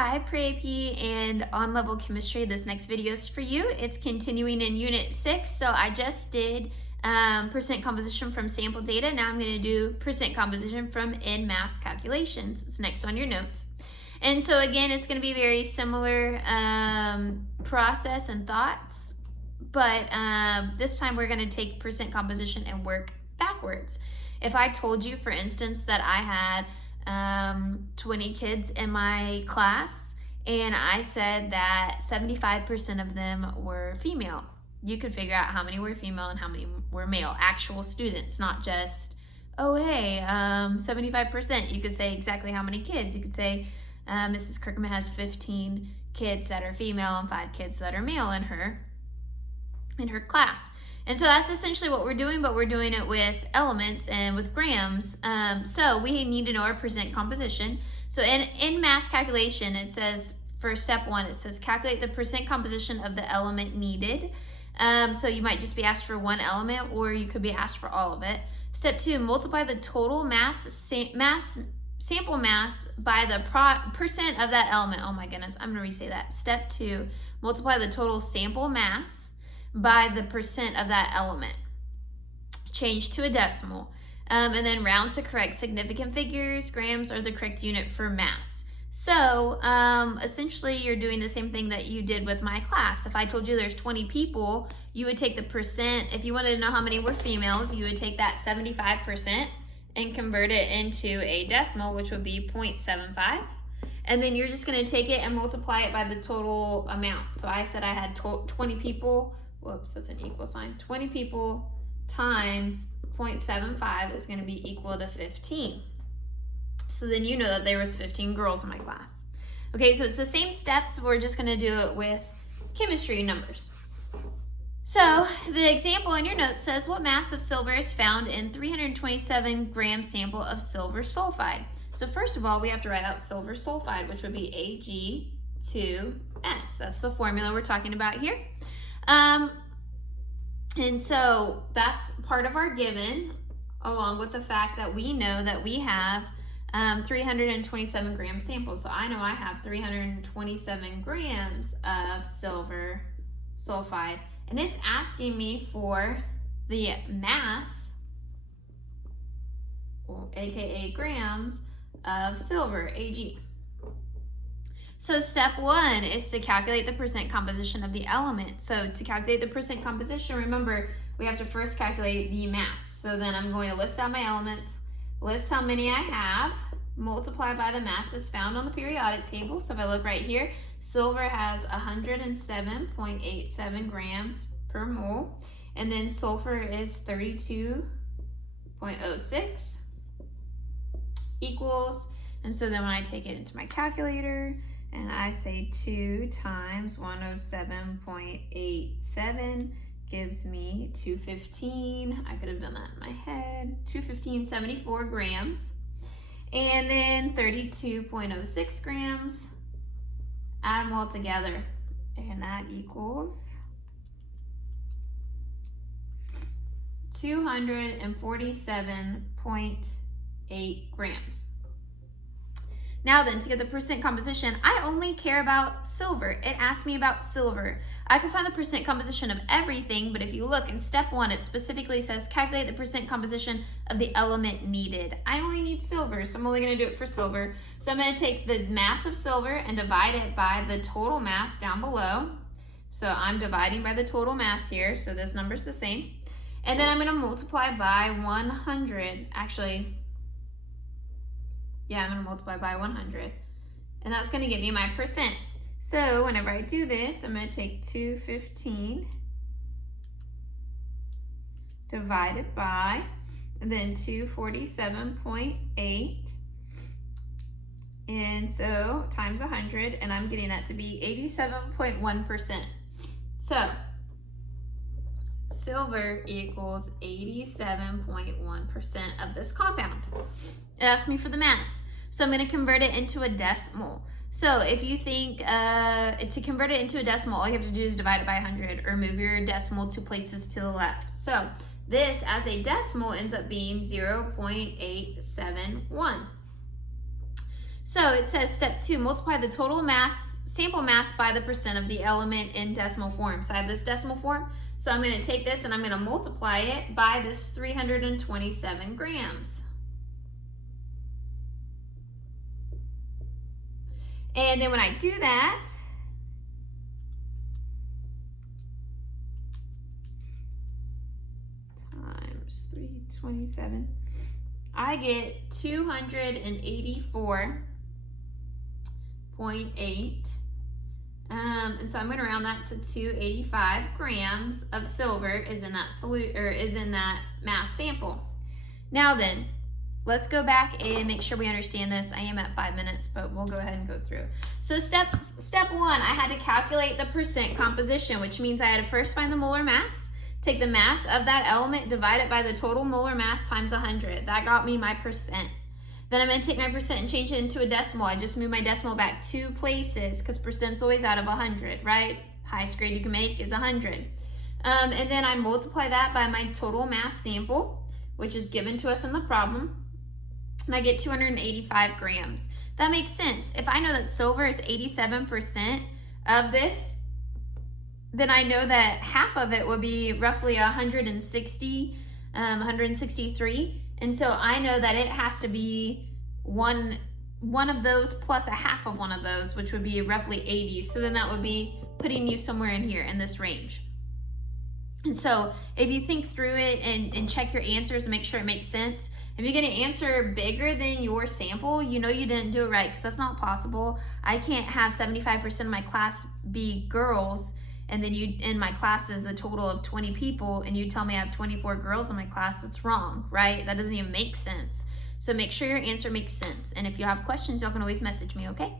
Hi, Pre-AP and on-level chemistry. This next video is for you. It's continuing in Unit 6. So I just did percent composition from sample data. Now I'm going to do percent composition from in-mass calculations. It's next on your notes. And so again, it's going to be very similar process and thoughts, but this time we're going to take percent composition and work backwards. If I told you, for instance, that I had 20 kids in my class, and I said that 75% of them were female, you could figure out how many were female and how many were male, actual students, not just, oh, hey, 75%. You could say exactly how many kids. You could say Mrs. Kirkman has 15 kids that are female and 5 kids that are male in her class. And so that's essentially what we're doing, but we're doing it with elements and with grams. So we need to know our percent composition. So in mass calculation, it says, for step 1, it says calculate the percent composition of the element needed. So you might just be asked for one element, or you could be asked for all of it. Step 2, multiply the total sample mass by the percent of that element. Oh my goodness, I'm gonna re-say that. Step 2, multiply the total sample mass by the percent of that element. Change to a decimal. And then round to correct significant figures. Grams are the correct unit for mass. So essentially you're doing the same thing that you did with my class. If I told you there's 20 people, you would take the percent. If you wanted to know how many were females, you would take that 75% and convert it into a decimal, which would be 0.75. And then you're just going to take it and multiply it by the total amount. So I said I had 20 people. Whoops, that's an equal sign. 20 people times 0.75 is going to be equal to 15. So then you know that there was 15 girls in my class. Okay, so it's the same steps. We're just going to do it with chemistry numbers. So the example in your notes says, what mass of silver is found in 327 gram sample of silver sulfide? So first of all, we have to write out silver sulfide, which would be Ag2S. That's the formula we're talking about here. And so that's part of our given, along with the fact that we know that we have 327 gram samples. So I know I have 327 grams of silver sulfide, and it's asking me for the mass, aka grams, of silver, Ag. So step 1 is to calculate the percent composition of the element. So to calculate the percent composition, remember, we have to first calculate the mass. So then I'm going to list out my elements, list how many I have, multiply by the masses found on the periodic table. So if I look right here, silver has 107.87 grams per mole, and then sulfur is 32.06 equals, and so then when I take it into my calculator, and I say 2 times 107.87 gives me 215. I could have done that in my head. 215.74 grams. And then 32.06 grams. Add them all together. And that equals 247.8 grams. Now then, to get the percent composition, I only care about silver. It asked me about silver. I can find the percent composition of everything, but if you look in step 1, it specifically says calculate the percent composition of the element needed. I only need silver, so I'm only going to do it for silver. So I'm going to take the mass of silver and divide it by the total mass down below. So I'm dividing by the total mass here, so this number's the same. And then I'm going to multiply by 100. Actually, yeah, I'm going to multiply by 100. And that's going to give me my percent. So whenever I do this, I'm going to take 215 divided by, and then 247.8. And so times 100, and I'm getting that to be 87.1%. So silver equals 87.1% of this compound. It asked me for the mass. So I'm going to convert it into a decimal. So if you think to convert it into a decimal, all you have to do is divide it by 100 or move your decimal 2 places to the left. So this as a decimal ends up being 0.871. So it says step 2, multiply the total sample mass by the percent of the element in decimal form. So I have this decimal form, so I'm going to take this and I'm going to multiply it by this 327 grams. And then when I do that, times 327, I get 284.8. And so I'm going to round that to 285 grams of silver is in that mass sample. Now then, let's go back and make sure we understand this. I am at 5 minutes, but we'll go ahead and go through. So step 1, I had to calculate the percent composition, which means I had to first find the molar mass, take the mass of that element, divide it by the total molar mass times 100. That got me my percent. Then I'm going to take my percent and change it into a decimal. I just moved my decimal back 2 places because percent's always out of 100, right? Highest grade you can make is 100. And then I multiply that by my total mass sample, which is given to us in the problem. And I get 285 grams. That makes sense. If I know that silver is 87% of this, then I know that half of it would be roughly 163. And so I know that it has to be one of those plus a half of one of those, which would be roughly 80. So then that would be putting you somewhere in here in this range. And so if you think through it and check your answers and make sure it makes sense, if you get an answer bigger than your sample, you know you didn't do it right, because that's not possible. I can't have 75% of my class be girls, and then in my class is a total of 20 people, and you tell me I have 24 girls in my class. That's wrong, right? That doesn't even make sense. So make sure your answer makes sense. And if you have questions, y'all can always message me, okay?